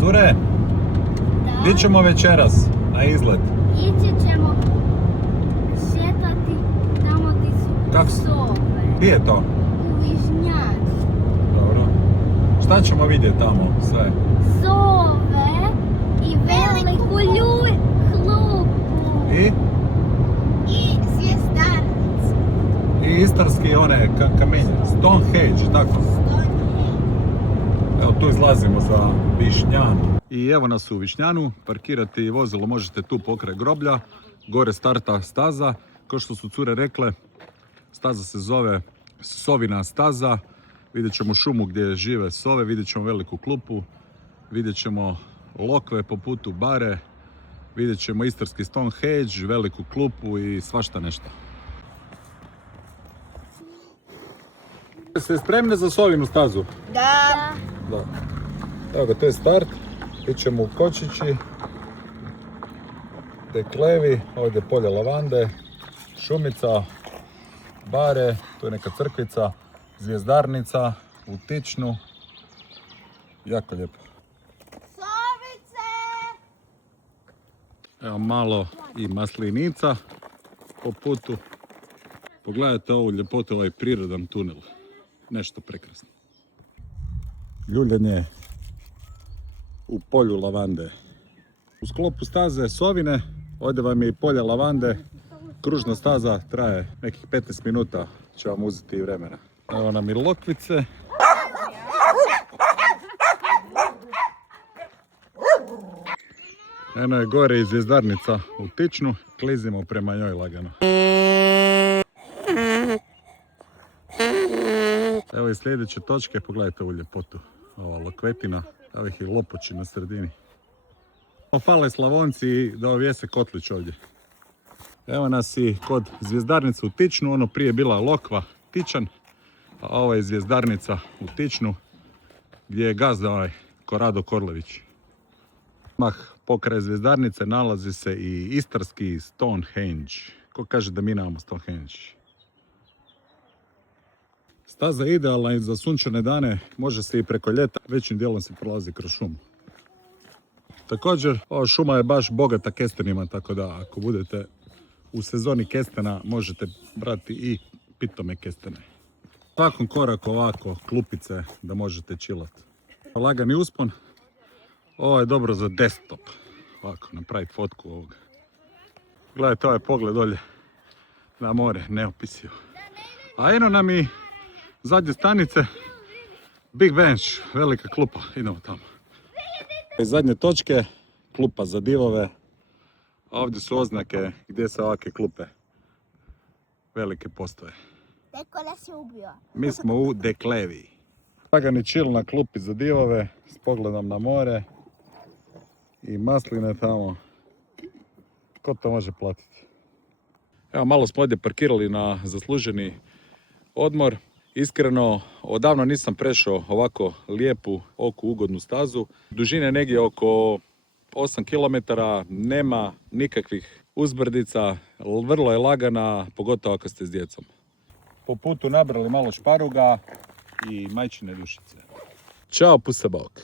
Cure, gdje ćemo večeras na izlet? Ići ćemo šetati tamo gdje Kako? su sove. Gdje je to? U Višnjanu. Dobro. Šta ćemo vidjeti tamo sve? Sove i veliku hlupu. I? I zvjezdarac. I istarski one kamenje. Stonehenge, tako? Evo tu izlazimo za Višnjanu. I evo nas u Višnjanu. Parkirati vozilo možete tu pokraj groblja. Gore starta staza. Kao što su cure rekle, staza se zove Sovina staza. Vidjet ćemo šumu gdje žive sove, vidjet ćemo veliku klupu, vidjet ćemo lokve po putu bare, vidjet ćemo istarski Stonehenge, veliku klupu i svašta nešto. Ste spremni za Sovinu stazu? Da. Da. Evo ga, to je start. Ićemo u Kočići, Deklevi, ovdje polje lavande, šumica, bare, tu je neka crkvica, zvjezdarnica, u Tičnu. Jako lijepo. Sovice! Evo malo i maslinica po putu. Pogledajte ovu ljepotu, ovaj prirodan tunel. Nešto prekrasno. Ljuljenje u polju lavande. U sklopu staze Sovine, ovdje vam je i polje lavande. Kružna staza traje nekih 15 minuta, će vam uzeti i vremena. Evo nam i lokvice. Eno je gore i zvjezdarnica u Tičnu, klizimo prema njoj lagano. Evo i sljedeće točke, pogledajte ovu ljepotu. Ova lokvetina, evo ih i lopoči na sredini. Fale Slavonci da ovijese kotlić ovdje. Evo nas i kod zvjezdarnice u Tičnu, ono prije bila lokva Tičan, a ovo je zvjezdarnica u Tičnu gdje je gazda ovaj Korado Korlević. Mah pokraj zvjezdarnice nalazi se i istarski Stonehenge. Ko kaže da mi nemamo Stonehenge? Staza je idealna i za sunčane dane, može se i preko ljeta, većim dijelom se prolazi kroz šumu. Također, ova šuma je baš bogata kestenima, tako da ako budete u sezoni kestena možete brati i pitome kestene. Svakom koraku ovako klupice da možete chillat. Lagani uspon. Ovo je dobro za desktop. Ovako, napraviti fotku ovoga. Gledajte ovaj pogled dolje na more, neopisivo. A eno nam i zadnje stanice, Big Bench, velika klupa. Idemo tamo. Zadnje točke, klupa za divove. Ovdje su oznake gdje se ovakve klupe velike postoje. Neko nas je ubio. Mi smo u Deklevi. Lagani chill na klupi za divove s pogledom na more i masline tamo. Ko to može platiti? Evo, malo smo ovdje parkirali na zasluženi odmor. Iskreno, odavno nisam prešao ovako lijepu, oku ugodnu stazu. Dužine negdje oko 8 km, nema nikakvih uzbrdica, vrlo je lagana, pogotovo ako ste s djecom. Po putu nabrali malo šparuga i majčine dušice. Ćao, pusa bok.